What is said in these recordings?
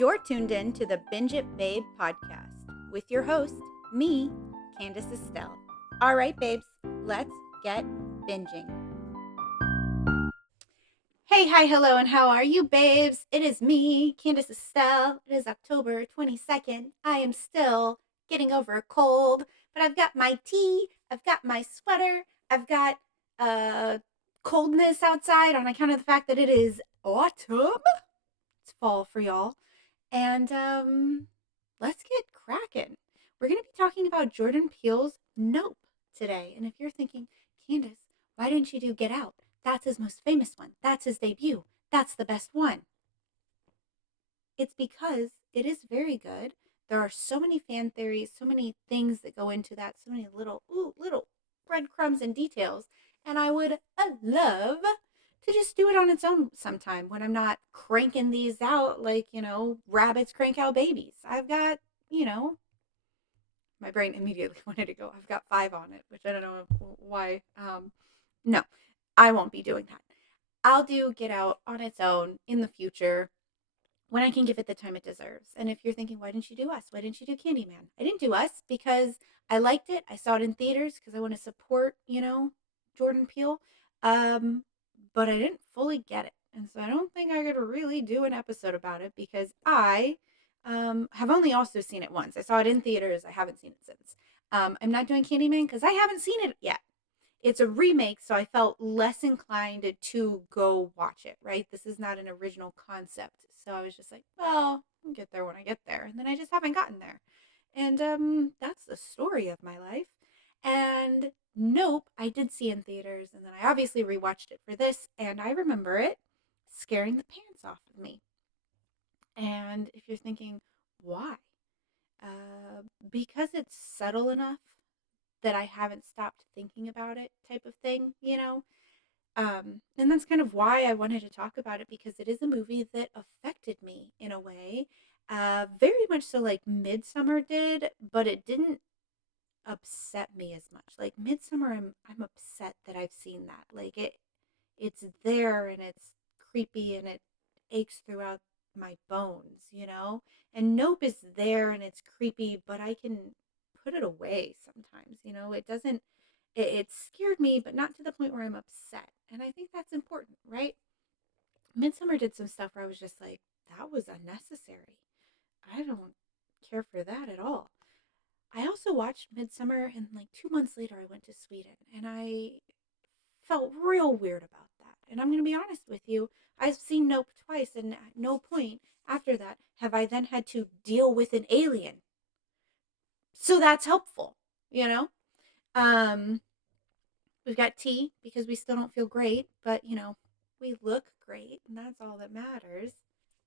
You're tuned in to the Binge It Babe podcast with your host, me, Candace Estelle. All right, babes, let's get binging. Hey, hi, hello, and how are you, babes? It is me, Candace Estelle. It is October 22nd. I am still getting over a cold, but I've got my tea, I've got my sweater, I've got coldness outside on account of the fact that it is autumn. It's fall for y'all. And let's get cracking. We're going to be talking about Jordan Peele's Nope today. And if you're thinking, Candace, why didn't you do Get Out? That's his most famous one. That's his debut. That's the best one. It's because it is very good. There are so many fan theories, so many things that go into that, so many little breadcrumbs and details. And I would love to just do it on its own sometime when I'm not cranking these out like, rabbits crank out babies. I've got, my brain immediately wanted to go, I've got 5 on it, which I don't know why. No, I won't be doing that. I'll do Get Out on its own in the future when I can give it the time it deserves. And if you're thinking, why didn't you do Us? Why didn't you do Candyman? I didn't do Us because I liked it. I saw it in theaters because I want to support, Jordan Peele. But I didn't fully get it. And so I don't think I could really do an episode about it because I have only also seen it once. I saw it in theaters. I haven't seen it since. I'm not doing Candyman because I haven't seen it yet. It's a remake, so I felt less inclined to go watch it, right? This is not an original concept. So I was just like, well, I'll get there when I get there. And then I just haven't gotten there. And that's the story of my life. And Nope, I did see in theaters. And then I obviously rewatched it for this. And I remember it scaring the pants off of me. And if you're thinking, why? Because it's subtle enough that I haven't stopped thinking about it, type of thing, and that's kind of why I wanted to talk about it, because it is a movie that affected me in a way, very much so like Midsummer did, but it didn't upset me as much. Like Midsummer, I'm upset that I've seen that. Like it's there and it's creepy and it aches throughout my bones. And Nope is there and it's creepy, but I can put it away sometimes. It doesn't. It scared me, but not to the point where I'm upset. And I think that's important, right? Midsummer did some stuff where I was just like, that was unnecessary. I don't care for that at all. I also watched Midsummer, and like 2 months later, I went to Sweden, and I felt real weird about that. And I'm going to be honest with you, I've seen Nope twice, and at no point after that have I then had to deal with an alien. So that's helpful, you know? Um, we've got tea because we still don't feel great, but we look great, and that's all that matters.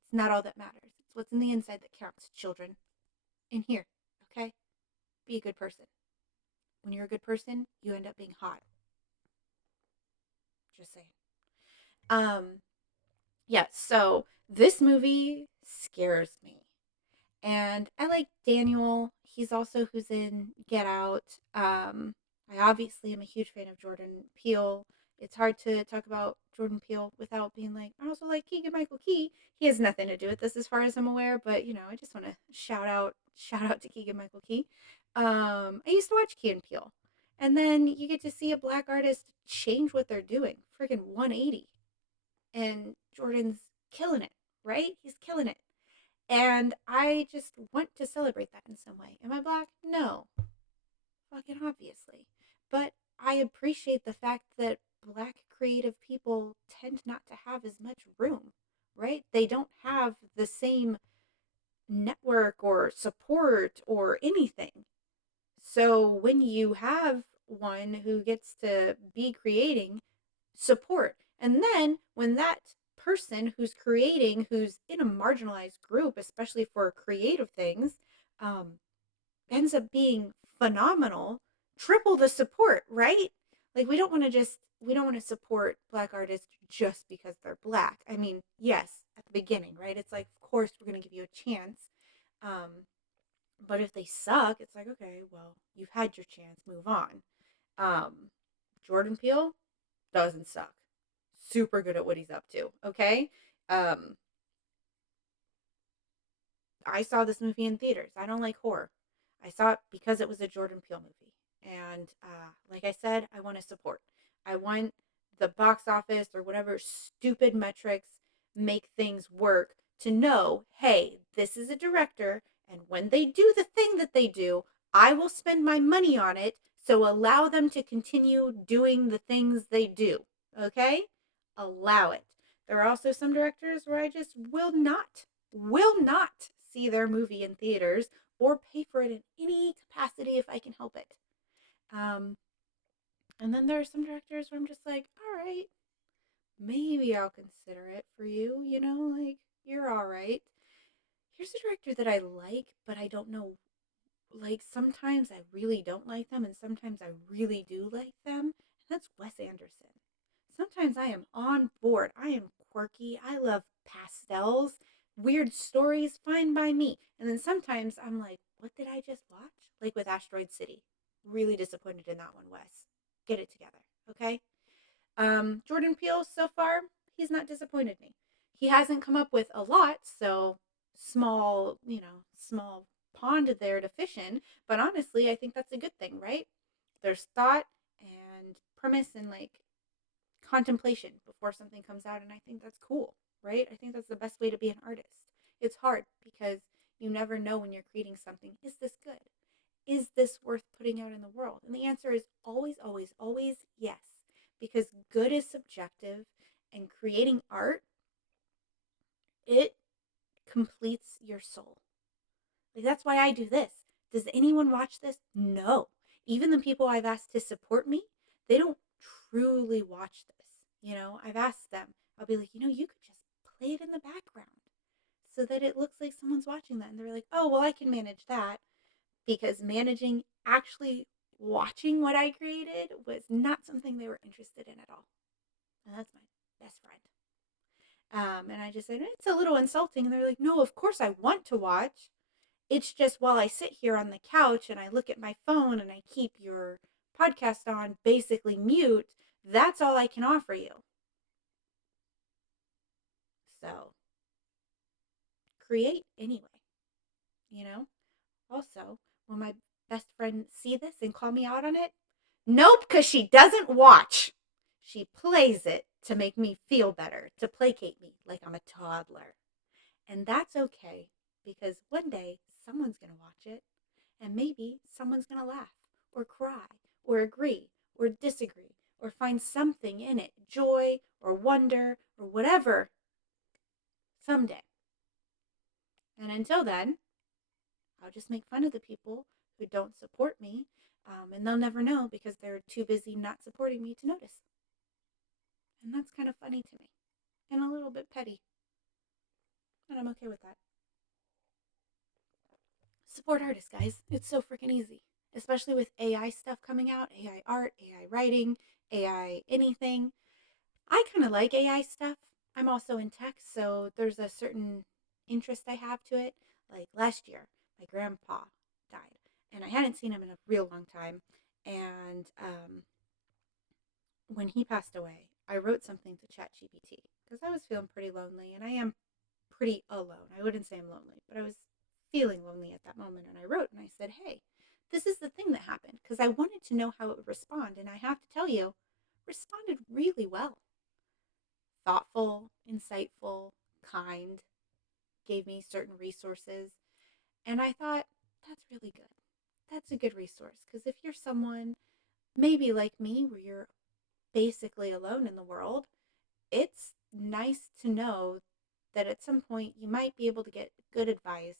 It's not all that matters. It's what's in the inside that counts, children. In here, okay? Be a good person. When you're a good person, you end up being hot. Just saying. Um, yeah, so this movie scares me. And I like Daniel. He's also who's in Get Out. I obviously am a huge fan of Jordan Peele. It's hard to talk about Jordan Peele without being like, I also like Keegan Michael Key. He has nothing to do with this as far as I'm aware, but I just want to shout out to Keegan Michael Key. I used to watch Key and Peele. And then you get to see a black artist change what they're doing. Freaking 180. And Jordan's killing it, right? He's killing it. And I just want to celebrate that in some way. Am I black? No. Fucking obviously. But I appreciate the fact that black creative people tend not to have as much room, right? They don't have the same network or support or anything. So when you have one who gets to be creating, support. And then when that person who's creating, who's in a marginalized group, especially for creative things, um, ends up being phenomenal, triple the support, right? Like we don't want to support black artists just because they're black. I mean, yes, at the beginning, right? It's like, of course, we're going to give you a chance. But if they suck, it's like, okay, well, you've had your chance, move on. Um, Jordan Peele doesn't suck. Super good at what he's up to, okay? Um, I saw this movie in theaters. I don't like horror. I saw it because it was a Jordan Peele movie. And like I said, I want to support. I want the box office or whatever stupid metrics make things work to know, hey, this is a director. And when they do the thing that they do, I will spend my money on it. So allow them to continue doing the things they do. Okay? Allow it. There are also some directors where I just will not see their movie in theaters or pay for it in any capacity if I can help it. Um, and then there are some directors where I'm just like, all right, maybe I'll consider it for you. Like you're all right. Here's a director that I like, but I don't know. Like sometimes I really don't like them, and sometimes I really do like them. And that's Wes Anderson. Sometimes I am on board. I am quirky. I love pastels, weird stories, fine by me. And then sometimes I'm like, what did I just watch? Like with Asteroid City. Really disappointed in that one, Wes. Get it together, okay? Jordan Peele, so far, he's not disappointed me. He hasn't come up with a lot, so small pond there to fish in. But honestly, I think that's a good thing, right? There's thought and premise and like contemplation before something comes out, and I think that's cool, right? I think that's the best way to be an artist. It's hard because you never know when you're creating something, is this good? Is this worth putting out in the world? And the answer is always, always, always yes, because good is subjective, and creating art, it completes your soul. Like that's why I do this. Does anyone watch this? No. Even the people I've asked to support me, they don't truly watch this. I've asked them. I'll be like, you could just play it in the background so that it looks like someone's watching that. And they're like, oh, well, I can manage that, because managing actually watching what I created was not something they were interested in at all. And that's my best friend. And I just said, it's a little insulting. And they're like, no, of course I want to watch. It's just while I sit here on the couch and I look at my phone and I keep your podcast on basically mute, that's all I can offer you. So create anyway, you know? Also, will my best friend see this and call me out on it? Nope, because she doesn't watch. She plays it to make me feel better, to placate me like I'm a toddler. And that's okay, because one day someone's going to watch it, and maybe someone's going to laugh or cry or agree or disagree or find something in it, joy or wonder or whatever, someday. And until then, I'll just make fun of the people who don't support me, and they'll never know because they're too busy not supporting me to notice. And that's kind of funny to me and a little bit petty. And I'm okay with that. Support artists, guys. It's so freaking easy, especially with AI stuff coming out, AI art, AI writing, AI anything. I kind of like AI stuff. I'm also in tech, so there's a certain interest I have to it. Like last year, my grandpa died, and I hadn't seen him in a real long time. And when he passed away, I wrote something to ChatGPT because I was feeling pretty lonely, and I am pretty alone. I wouldn't say I'm lonely, but I was feeling lonely at that moment. And I wrote and I said, hey, this is the thing that happened, because I wanted to know how it would respond. And I have to tell you, responded really well. Thoughtful, insightful, kind, gave me certain resources. And I thought, that's really good. That's a good resource, because if you're someone maybe like me, where you're basically alone in the world, it's nice to know that at some point you might be able to get good advice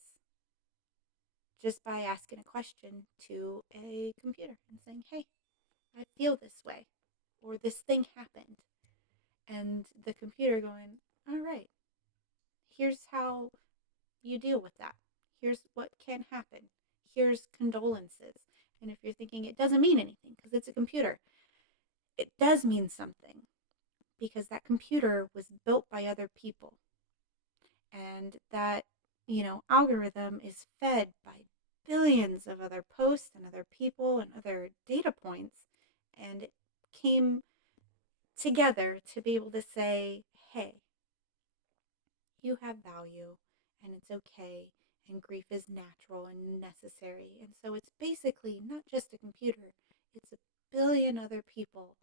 just by asking a question to a computer and saying, hey, I feel this way, or this thing happened. And the computer going, all right, here's how you deal with that. Here's what can happen. Here's condolences. And if you're thinking it doesn't mean anything because it's a computer, it does mean something, because that computer was built by other people. And that, algorithm is fed by billions of other posts and other people and other data points. And it came together to be able to say, hey, you have value, and it's okay, and grief is natural and necessary. And so it's basically not just a computer, it's a billion other people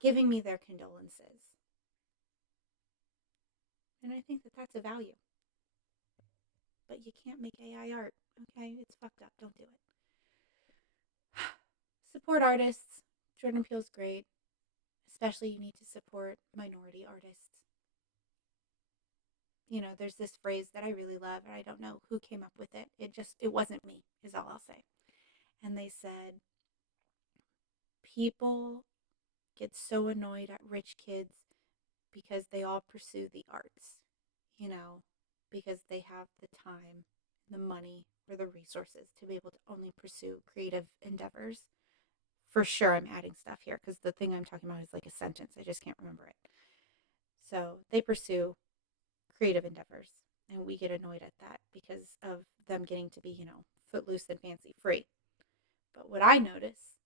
giving me their condolences. And I think that that's a value. But you can't make AI art, okay? It's fucked up. Don't do it. Support artists. Jordan Peele's great. Especially you need to support minority artists. You know, there's this phrase that I really love, and I don't know who came up with it. It wasn't me, is all I'll say. And they said, people get so annoyed at rich kids because they all pursue the arts, you know, because they have the time, the money, or the resources to be able to only pursue creative endeavors. For sure, I'm adding stuff here because the thing I'm talking about is like a sentence. I just can't remember it. So they pursue creative endeavors, and we get annoyed at that because of them getting to be, you know, footloose and fancy free. But what I notice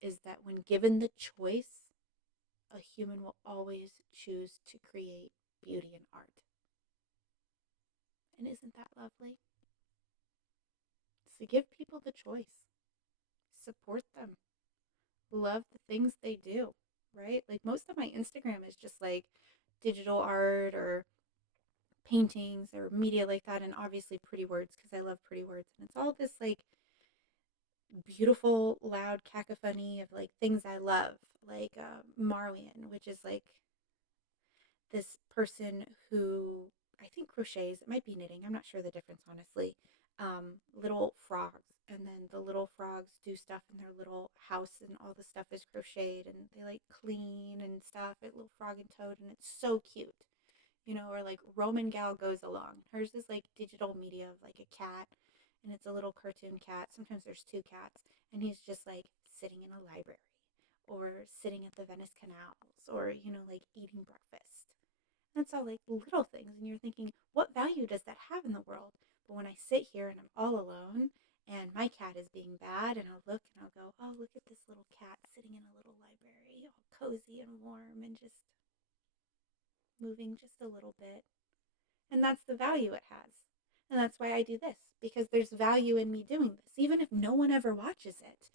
is that when given the choice, a human will always choose to create beauty and art. And isn't that lovely? So give people the choice, support them, love the things they do, right? Like most of my Instagram is just like digital art or paintings or media like that, and obviously pretty words because I love pretty words. And it's all this like beautiful, loud cacophony of like things I love, like Marwian, which is like this person who I think crochets. It might be knitting. I'm not sure the difference, honestly. Little frogs, and then the little frogs do stuff in their little house, and all the stuff is crocheted, and they like clean and stuff. A little frog and toad, and it's so cute. You know, or like Roman Gal Goes Along. Hers is like digital media of like a cat, and it's a little cartoon cat. Sometimes there's two cats, and he's just like sitting in a library or sitting at the Venice canals or, you know, like eating breakfast. That's all like little things. And you're thinking, what value does that have in the world? But when I sit here and I'm all alone and my cat is being bad, and I'll look and I'll go, oh, look at this little cat sitting in a little library, all cozy and warm and just moving just a little bit. And that's the value it has. And that's why I do this, because there's value in me doing this, even if no one ever watches it.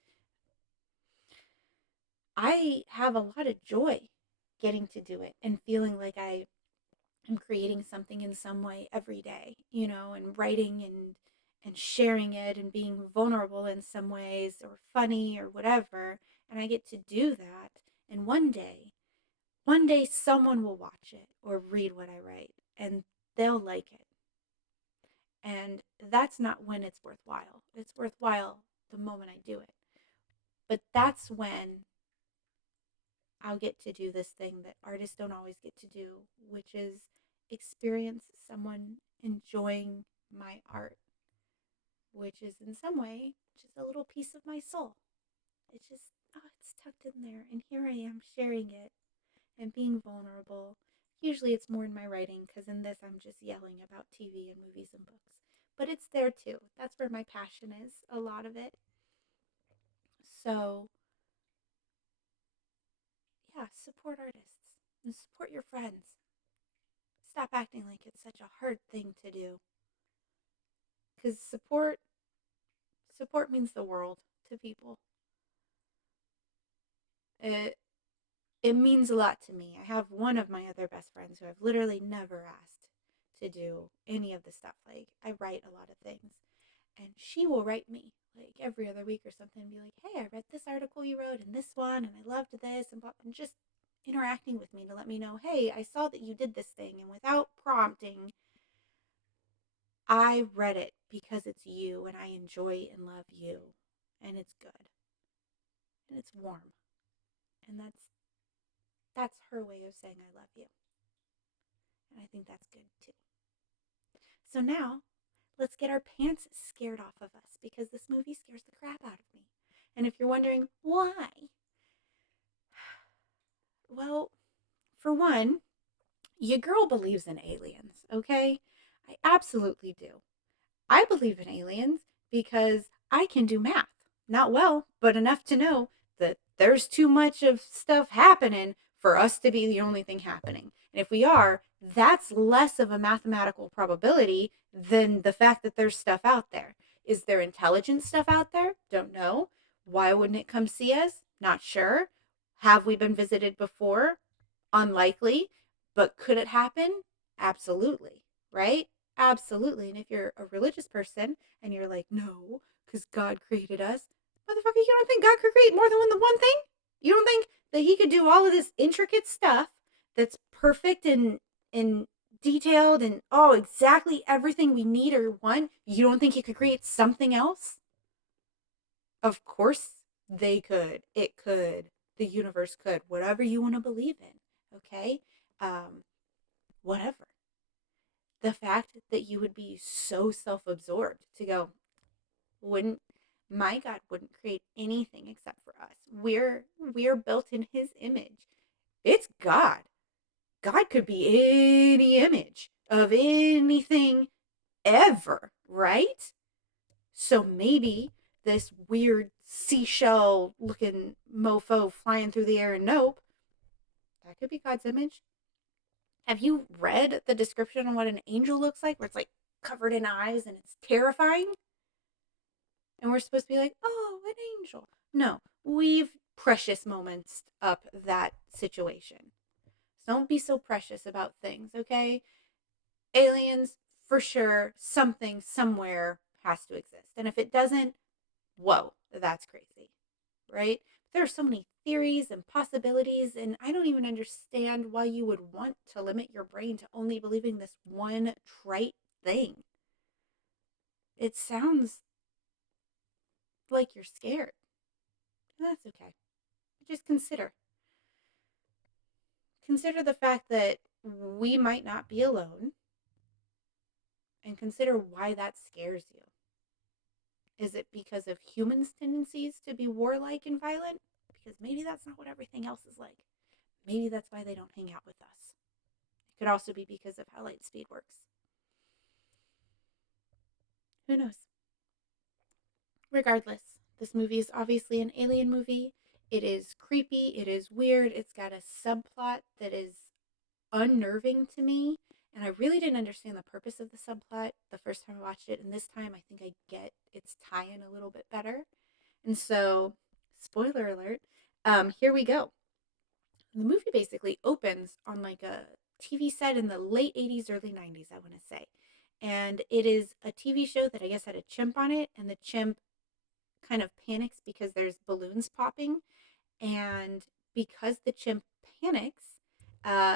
I have a lot of joy getting to do it and feeling like I am creating something in some way every day, you know, and writing and sharing it and being vulnerable in some ways or funny or whatever. And I get to do that. And one day someone will watch it or read what I write and they'll like it. And that's not when it's worthwhile. It's worthwhile the moment I do it. But that's when I'll get to do this thing that artists don't always get to do, which is experience someone enjoying my art, which is in some way just a little piece of my soul. It's just, oh, it's tucked in there. And here I am sharing it and being vulnerable. Usually it's more in my writing because in this I'm just yelling about TV and movies and books. But it's there too. That's where my passion is, a lot of it. So, yeah, support artists and support your friends. Stop acting like it's such a hard thing to do. Because support means the world to people. It it means a lot to me. I have one of my other best friends who I've literally never asked to do any of the stuff. Like I write a lot of things, and she will write me like every other week or something and be like, "Hey, I read this article you wrote and this one, and I loved this," and just interacting with me to let me know, "Hey, I saw that you did this thing," and without prompting, I read it because it's you and I enjoy and love you, and it's good and it's warm, and that's her way of saying I love you, and I think that's good too. So now let's get our pants scared off of us because this movie scares the crap out of me. And if you're wondering why, well, for one, your girl believes in aliens, okay? I absolutely do. I believe in aliens because I can do math. Not well, but enough to know that there's too much of stuff happening for us to be the only thing happening. And if we are, That's less of a mathematical probability than the fact that there's stuff out there. Is there intelligent stuff out there? Don't know. Why wouldn't it come see us? Not sure. Have we been visited before? Unlikely. But could it happen? Absolutely. Right? Absolutely. And if you're a religious person and you're like, no, because God created us, motherfucker, you don't think God could create more than one thing? You don't think that he could do all of this intricate stuff that's perfect and detailed and oh exactly everything we need or want? You don't think he could create something else? Of course they could. It could. The universe could. Whatever you want to believe in. Okay? Um, whatever. The fact that you would be so self-absorbed to go, wouldn't my God wouldn't create anything except for us. We're built in his image. It's God. God could be any image of anything ever, right? So maybe this weird seashell looking mofo flying through the air and nope, that could be God's image. Have you read the description on what an angel looks like where it's like covered in eyes and it's terrifying? And we're supposed to be like, oh, an angel. No, we've precious moments up that situation. So don't be so precious about things, okay? Aliens, for sure, something somewhere has to exist. And if it doesn't, whoa, that's crazy, right? There are so many theories and possibilities, and I don't even understand why you would want to limit your brain to only believing this one trite thing. It sounds like you're scared. That's okay. Just consider the fact that we might not be alone and consider why that scares you. Is it because of humans' tendencies to be warlike and violent? Because maybe that's not what everything else is like. Maybe that's why they don't hang out with us. It could also be because of how light speed works. Who knows? Regardless, this movie is obviously an alien movie. It is creepy. It is weird. It's got a subplot that is unnerving to me. And I really didn't understand the purpose of the subplot the first time I watched it. And this time I think I get its tie in a little bit better. And so, spoiler alert, here we go. The movie basically opens on like a TV set in the late 80s, early 90s, I want to say. And it is a TV show that I guess had a chimp on it. And the chimp kind of panics because there's balloons popping. And because the chimp panics,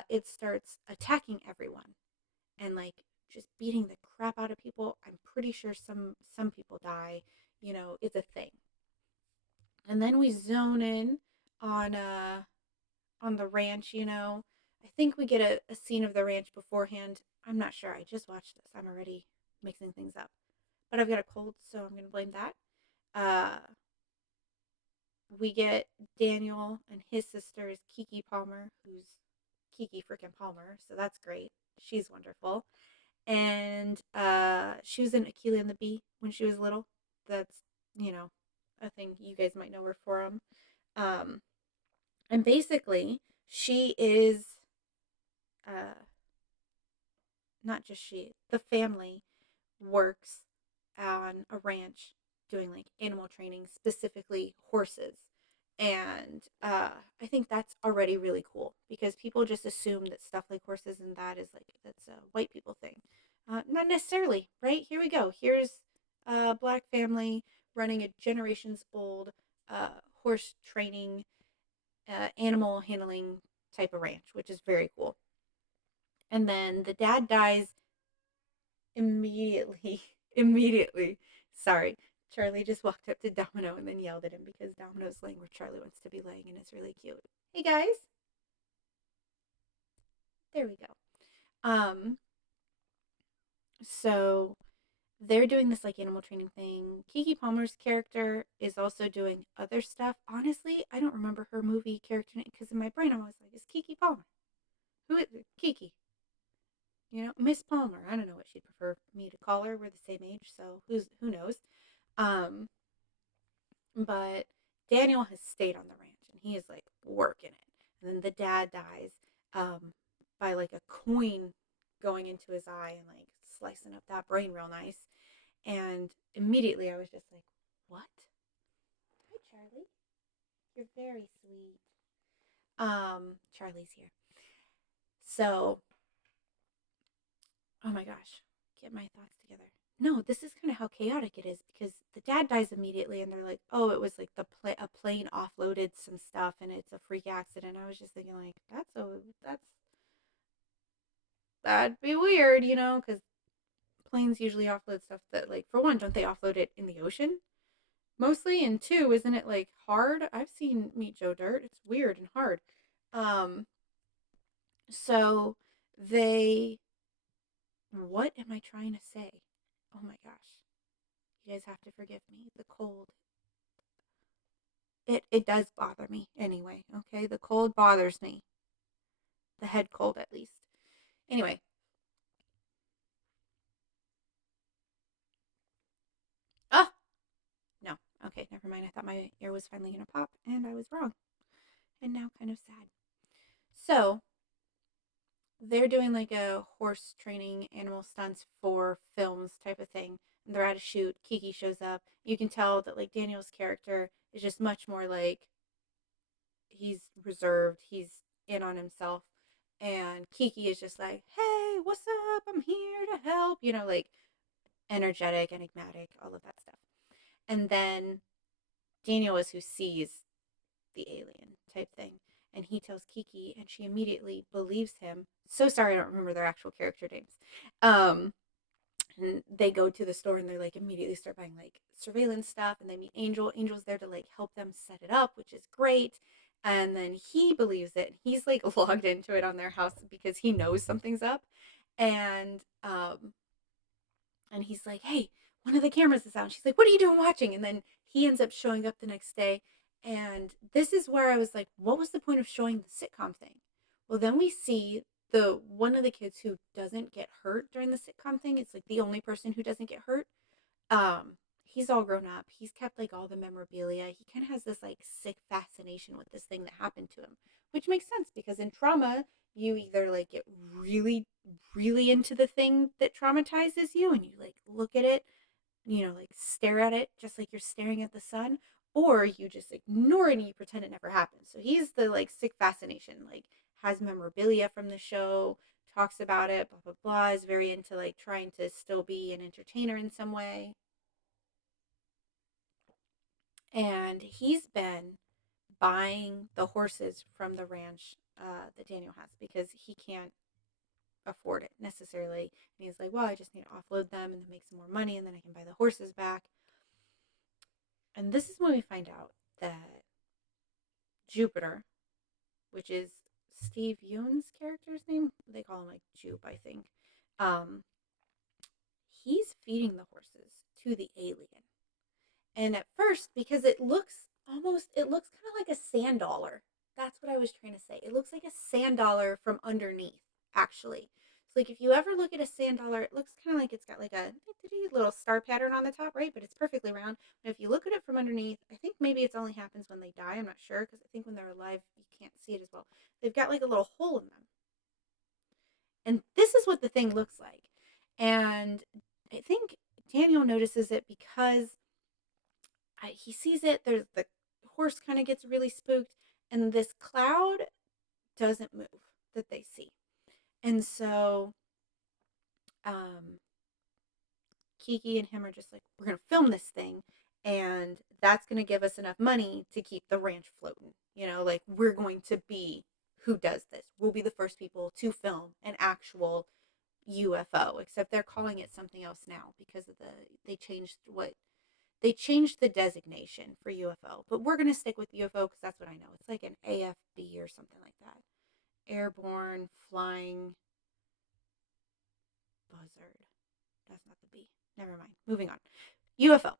it starts attacking everyone and like just beating the crap out of people. I'm pretty sure some people die. You know, it's a thing. And then we zone in on on the ranch. You know, I think we get a scene of the ranch beforehand. I'm not sure. I just watched this. I'm already mixing things up, but I've got a cold, so I'm gonna blame that. Uh, we get Daniel and his sister is Kiki Palmer, who's Kiki freaking Palmer, so that's great. She's wonderful. And she was in Aquila and the Bee when she was little. That's, you know, a thing you guys might know her from. Um, and basically, she is uh, not just she, the family works on a ranch doing like animal training, specifically horses. And I think that's already really cool because people just assume that stuff like horses and that is like that's a white people thing. Not necessarily, right? Here we go. Here's a black family running a generations old horse training, animal handling type of ranch, which is very cool. And then the dad dies immediately. Immediately. Sorry. Charlie just walked up to Domino and then yelled at him because Domino's laying where Charlie wants to be laying and it's really cute. Hey guys. There we go. Um so they're doing this like animal training thing. Kiki Palmer's character is also doing other stuff. Honestly, I don't remember her movie character name because in my brain I was like, is Kiki Palmer? Who is it? Kiki? You know, Miss Palmer. I don't know what she'd prefer me to call her. We're the same age, so who knows? Um, but Daniel has stayed on the ranch and he is like working it. And then the dad dies. Um, by like a coin going into his eye and like slicing up that brain real nice. And immediately I was just like, what? Hi, Charlie. You're very sweet. Charlie's here. So, oh my gosh, get my thoughts together. No, this is kind of how chaotic it is because the dad dies immediately, and they're like, "Oh, it was like a plane offloaded some stuff, and it's a freak accident." I was just thinking, like, that'd be weird, because planes usually offload stuff that, like, for one, don't they offload it in the ocean mostly, and two, isn't it like hard? I've seen Meet Joe Dirt; it's weird and hard. Um, so they, what am I trying to say? Oh my gosh. You guys have to forgive me. The cold. It does bother me anyway, okay? The cold bothers me. The head cold at least. Anyway. Oh, no. Okay, never mind. I thought my ear was finally gonna pop and I was wrong. And now kind of sad. So they're doing like a horse training animal stunts for films type of thing. And they're at a shoot. Kiki shows up. You can tell that like Daniel's character is just much more like he's reserved, he's in on himself. And Kiki is just like, hey, what's up? I'm here to help, like energetic, enigmatic, all of that stuff. And then Daniel is who sees the alien type thing. And he tells Kiki, and she immediately believes him. So sorry, I don't remember their actual character names. Um, and they go to the store and they're like immediately start buying like surveillance stuff, and they meet Angel's there to like help them set it up, which is great. And then he believes it, he's like logged into it on their house because he knows something's up. And um and he's like, hey, one of the cameras is out, and she's like, what are you doing watching? And then he ends up showing up the next day. And this is where I was like, what was the point of showing the sitcom thing? Well, then we see the one of the kids who doesn't get hurt during the sitcom thing. It's like the only person who doesn't get hurt. um he's all grown up, he's kept like all the memorabilia, he kind of has this like sick fascination with this thing that happened to him, which makes sense because in trauma you either like get really really into the thing that traumatizes you and you like look at it, like stare at it just like you're staring at the sun, or you just ignore it and you pretend it never happened. So he's the like sick fascination, like has memorabilia from the show, talks about it, blah blah blah, is very into like trying to still be an entertainer in some way. And he's been buying the horses from the ranch that Daniel has because he can't afford it necessarily. And he's like, well, I just need to offload them and then make some more money and then I can buy the horses back. And this is when we find out that Jupiter, which is Steve Yeun's character's name, they call him like Jupe, I think. Um, he's feeding the horses to the alien. And at first, because it looks kind of like a sand dollar. That's what I was trying to say. It looks like a sand dollar from underneath, actually. So, like, if you ever look at a sand dollar, it looks kind of like it's got like a little star pattern on the top, right? But it's perfectly round. And if you look at it from underneath, I think maybe it only happens when they die. I'm not sure because I think when they're alive, you can't see it as well. They've got like a little hole in them. And this is what the thing looks like. And I think Daniel notices it because he sees it. There's the horse kind of gets really spooked, and this cloud doesn't move that they see. And so, um, Kiki and him are just like, we're gonna film this thing, and that's gonna give us enough money to keep the ranch floating. Like we're going to be who does this. We'll be the first people to film an actual UFO, except they're calling it something else now because of they changed the designation for UFO, but we're going to stick with UFO because that's what I know. It's like an AFB or something like that. Airborne Flying Buzzard. That's not the B. Never mind. Moving on. UFO.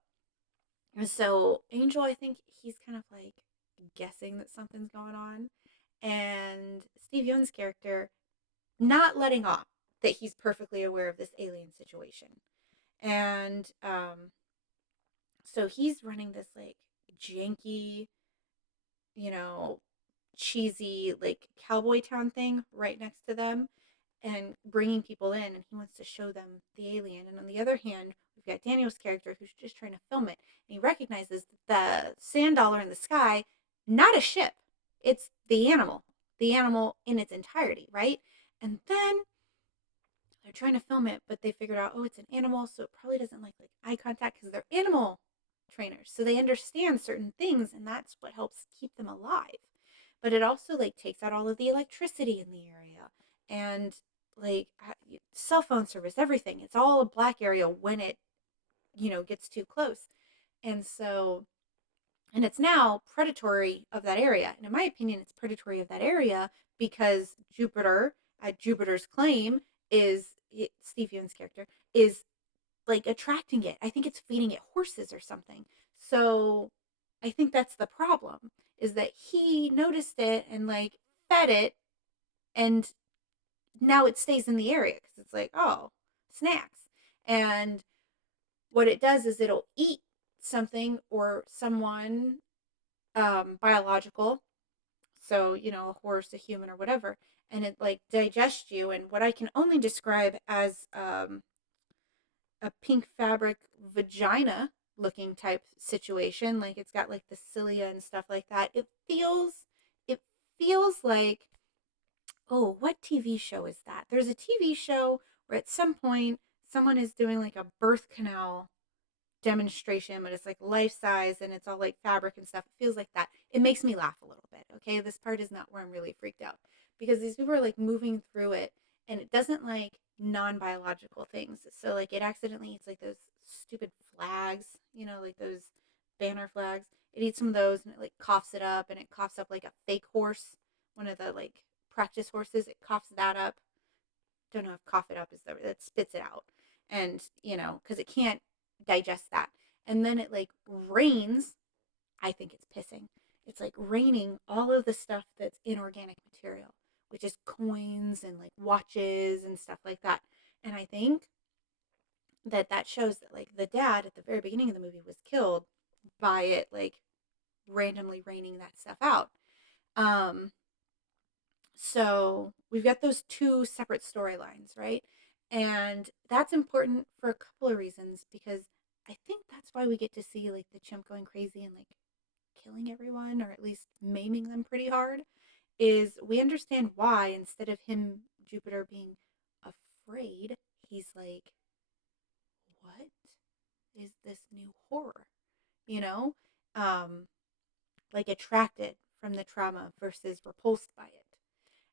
So Angel, I think he's kind of like guessing that something's going on. And Steve Yeun's character not letting off that he's perfectly aware of this alien situation. And so he's running this like janky, you know, cheesy like cowboy town thing right next to them and bringing people in, and he wants to show them the alien. And on the other hand, we've got Daniel's character who's just trying to film it, and he recognizes the sand dollar in the sky, not a ship. It's the animal in its entirety, right? And then they're trying to film it, but they figured out, oh, it's an animal, so it probably doesn't like eye contact because they're animal trainers, so they understand certain things, and that's what helps keep them alive. But it also like takes out all of the electricity in the area, and like cell phone service, everything. It's all a black area when it gets too close, and so and it's now predatory of that area. And in my opinion, it's predatory of that area because Jupiter, at Jupiter's claim, is Steve Ewan's character is like attracting it. I think it's feeding it horses or something. So I think that's the problem is that he noticed it and like fed it, and now it stays in the area because it's like, oh, snacks. And what it does is it'll eat something or someone biological, so a horse, a human, or whatever, and it like digests you. And what I can only describe as a pink fabric vagina looking type situation, like it's got like the cilia and stuff like that. It feels like, oh, what TV show is that? There's a TV show where at some point someone is doing like a birth canal demonstration, but it's like life size and it's all like fabric and stuff. It feels like that. It makes me laugh a little bit. Okay, this part is not where I'm really freaked out because these people are like moving through it, and it doesn't like non-biological things. So like it accidentally eats like those stupid flags, like those banner flags. It eats some of those and it like coughs it up, and it coughs up like a fake horse, one of the like practice horses. It coughs that up. Don't know if cough it up is the that spits it out, and because it can't digest that. And then it like rains. I think it's pissing. It's like raining all of the stuff that's inorganic material, which is coins and like watches and stuff like that. And I think that shows that like the dad at the very beginning of the movie was killed by it like randomly raining that stuff out. Um, so we've got those two separate storylines, right? And that's important for a couple of reasons because I think that's why we get to see like the chimp going crazy and like killing everyone or at least maiming them pretty hard. Is we understand why instead of him, Jupiter, being afraid, he's like, what is this new horror? You know? Um, like attracted from the trauma versus repulsed by it.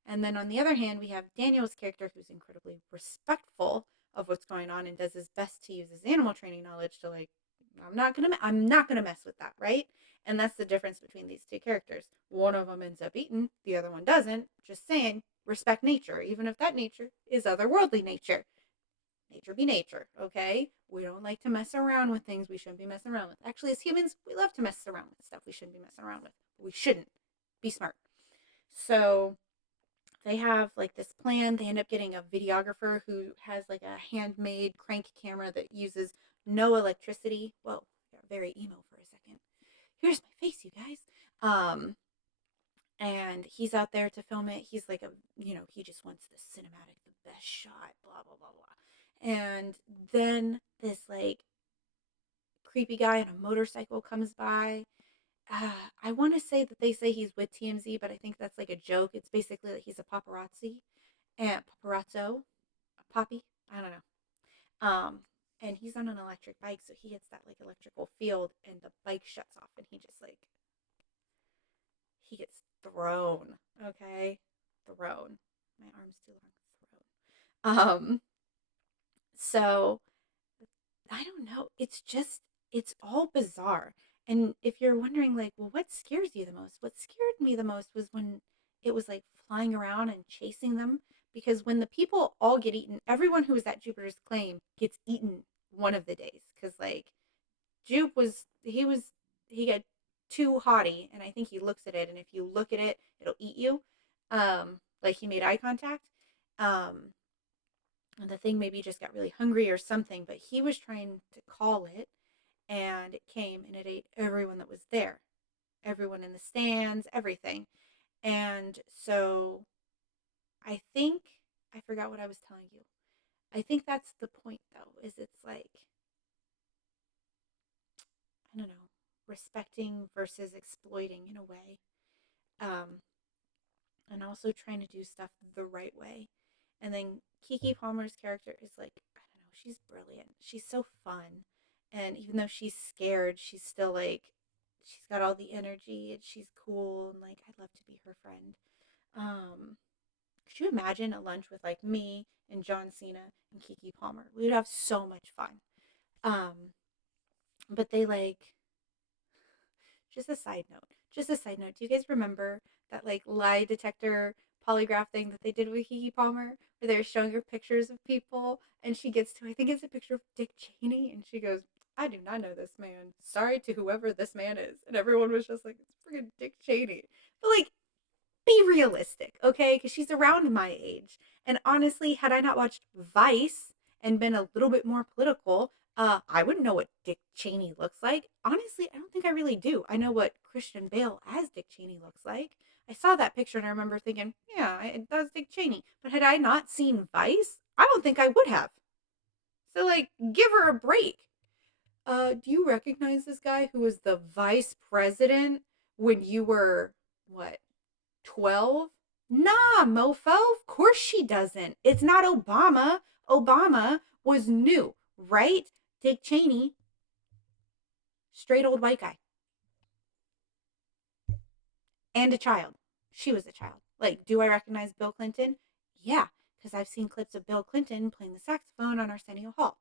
And then on the other hand, we have Daniel's character who's incredibly respectful of what's going on and does his best to use his animal training knowledge to like, I'm not gonna mess with that, right? And that's the difference between these two characters. One of them ends up eaten, the other one doesn't. Just saying, respect nature, even if that nature is otherworldly nature. Nature be nature, okay? We don't like to mess around with things we shouldn't be messing around with. Actually, as humans, we love to mess around with stuff we shouldn't be messing around with. We shouldn't. Be smart. So they have like this plan. They end up getting a videographer who has like a handmade crank camera that uses no electricity. Whoa, got very emo for a second. Here's my face, you guys. And he's out there to film it. He's like he just wants the cinematic, the best shot, blah blah blah blah. And then this like creepy guy on a motorcycle comes by. I want to say that they say he's with TMZ, but I think that's like a joke. It's basically like he's a paparazzi and paparazzo, a poppy. I don't know. And he's on an electric bike, so he hits that like electrical field, and the bike shuts off, and he just like he gets thrown. Okay, thrown. My arm's too long. Thrown. So I don't know. It's all bizarre. And if you're wondering, like, well, what scares you the most? What scared me the most was when it was like flying around and chasing them. Because when the people all get eaten, everyone who was at Jupiter's claim gets eaten one of the days. Because like Jupe he got too haughty, and I think he looks at it, and if you look at it, it'll eat you. Like he made eye contact. Um, and the thing maybe just got really hungry or something, but he was trying to call it, and it came and it ate everyone that was there, everyone in the stands, everything. And so I think I forgot what I was telling you. I think that's the point though, is it's like, I don't know, respecting versus exploiting in a way. Um, and also trying to do stuff the right way. And then Kiki Palmer's character is like, I don't know, she's brilliant. She's so fun. And even though she's scared, she's still like, she's got all the energy and she's cool. And like, I'd love to be her friend. Um, could you imagine a lunch with like me and John Cena and Kiki Palmer? We would have so much fun. Um, but they like, just a side note. Just a side note. Do you guys remember that like lie detector polygraph thing that they did with Kiki Palmer, where they were showing her pictures of people, and she gets to, I think it's a picture of Dick Cheney, and she goes, "I do not know this man. Sorry to whoever this man is," and everyone was just like, "It's freaking Dick Cheney." But like, be realistic, okay? Because she's around my age. And honestly, had I not watched Vice and been a little bit more political, I wouldn't know what Dick Cheney looks like. Honestly, I don't think I really do. I know what Christian Bale as Dick Cheney looks like. I saw that picture and I remember thinking, yeah, that's Dick Cheney. But had I not seen Vice, I don't think I would have. So, like, give her a break. Do you recognize this guy who was the vice president when you were, what, 12? Nah, mofo. Of course she doesn't. It's not Obama. Obama was new, right? Dick Cheney, straight old white guy, and a child. She was a child. Like, do I recognize Bill Clinton? Yeah, because I've seen clips of Bill Clinton playing the saxophone on Arsenio Hall.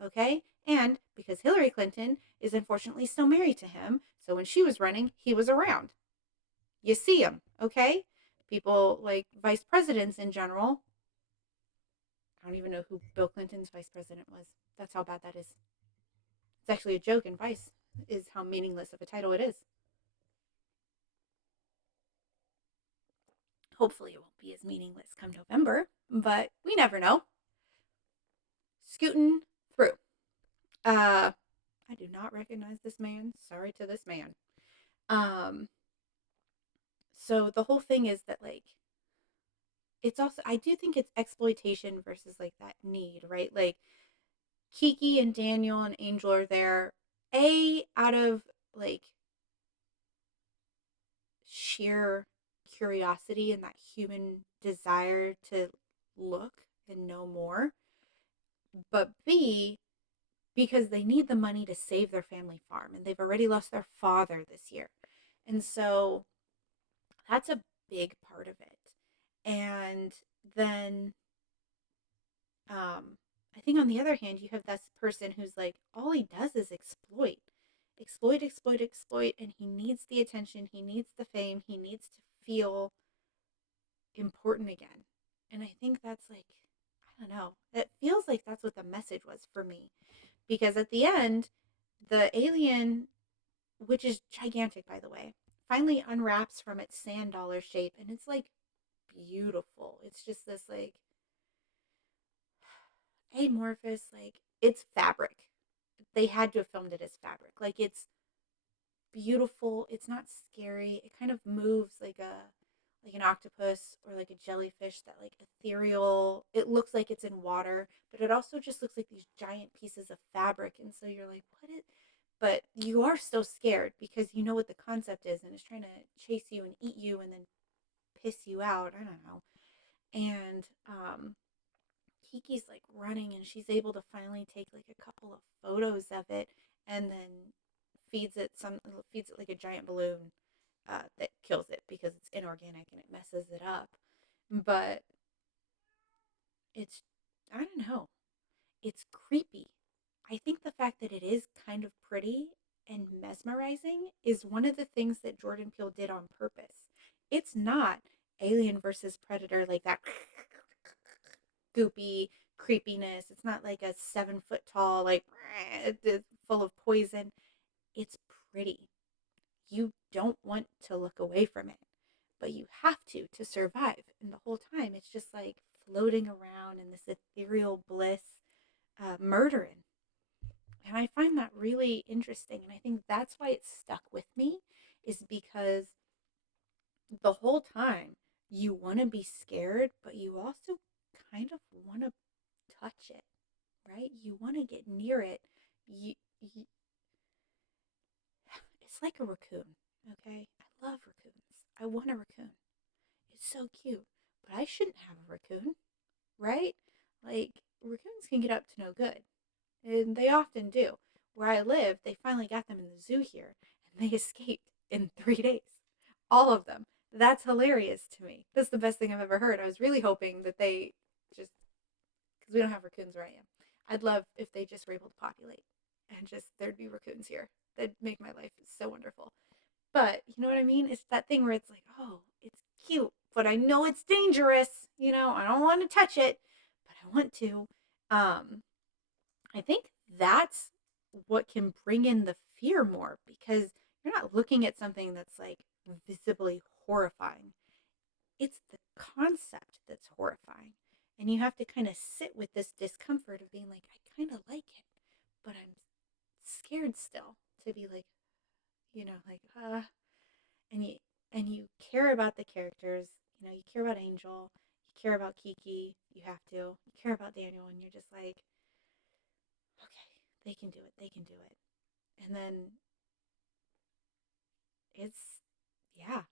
Okay? And because Hillary Clinton is unfortunately still married to him, so when she was running, he was around. You see him, okay? People like vice presidents in general. I don't even know who Bill Clinton's vice president was. That's how bad that is. It's actually a joke in Vice, is how meaningless of a title it is. Hopefully, it won't be as meaningless come November, but we never know. Scooting through. I do not recognize this man. Sorry to this man. Um, so the whole thing is that like it's also, I do think it's exploitation versus like that need, right? Like Kiki and Daniel and Angel are there out of like sheer curiosity and that human desire to look and know more, but B, because they need the money to save their family farm and they've already lost their father this year. And so that's a big part of it. And then I think on the other hand, you have this person who's like, all he does is exploit, exploit, exploit, exploit, and he needs the attention, he needs the fame, he needs to feel important again. And I think that's like, I don't know, it feels like that's what the message was for me. Because at the end, the alien, which is gigantic, by the way, finally unwraps from its sand dollar shape. And it's like beautiful. It's just this like amorphous, like it's fabric. They had to have filmed it as fabric. Like it's beautiful. It's not scary. It kind of moves like an octopus or like a jellyfish, that like ethereal. It looks like it's in water, but it also just looks like these giant pieces of fabric. And so you're like, what is, but you are still scared because you know what the concept is and it's trying to chase you and eat you and then piss you out. I don't know. And Kiki's like running and she's able to finally take like a couple of photos of it and then feeds it like a giant balloon that kills it because it's inorganic and it messes it up. But it's, I don't know, it's creepy. I think the fact that it is kind of pretty and mesmerizing is one of the things that Jordan Peele did on purpose. It's not Alien versus Predator like that goopy creepiness. It's not like a 7 foot tall, like full of poison. It's pretty. You don't want to look away from it, but you have to survive. And the whole time, it's just like floating around in this ethereal bliss, murdering. And I find that really interesting. And I think that's why it stuck with me, is because the whole time you want to be scared, but you also kind of want to touch it, right? You want to get near it. You, it's like a raccoon, okay? I love raccoons. I want a raccoon. It's so cute, but I shouldn't have a raccoon, right? Like, raccoons can get up to no good, and they often do. Where I live, they finally got them in the zoo here, and they escaped in 3 days. All of them. That's hilarious to me. That's the best thing I've ever heard. I was really hoping that they just, because we don't have raccoons where I am. I'd love if they just were able to populate and just there'd be raccoons here. That'd make my life so wonderful. But you know what I mean? It's that thing where it's like, oh, it's cute, but I know it's dangerous. I don't want to touch it, but I want to. Um, I think that's what can bring in the fear more because you're not looking at something that's like visibly horrifying. It's the concept that's horrifying. And you have to kind of sit with this discomfort of being like, I kind of like it, but I'm scared still to be like, and you care about the characters. You care about Angel, you care about Kiki, you have to, you care about Daniel, and you're just like, okay, they can do it, they can do it. And then it's, yeah,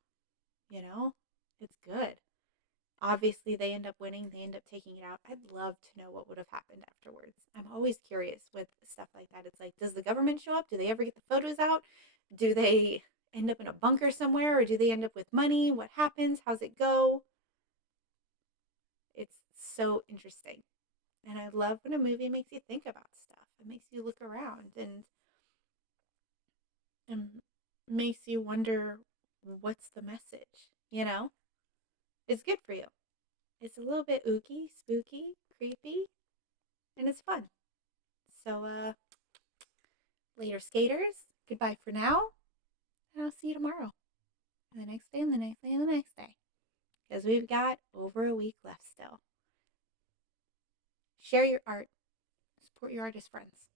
you know, it's good. Obviously, they end up winning, they end up taking it out. I'd love to know what would have happened afterwards. I'm always curious with stuff like that. It's like, does the government show up? Do they ever get the photos out? Do they end up in a bunker somewhere, or do they end up with money? What happens? How's it go? It's so interesting. And I love when a movie makes you think about stuff. It makes you look around and makes you wonder what's the message, you know? It's good for you. It's a little bit ooky, spooky, creepy, and it's fun. So, later, skaters. Goodbye for now, and I'll see you tomorrow, and the next day, and the next day, and the next day. Because we've got over a week left still. Share your art, support your artist friends.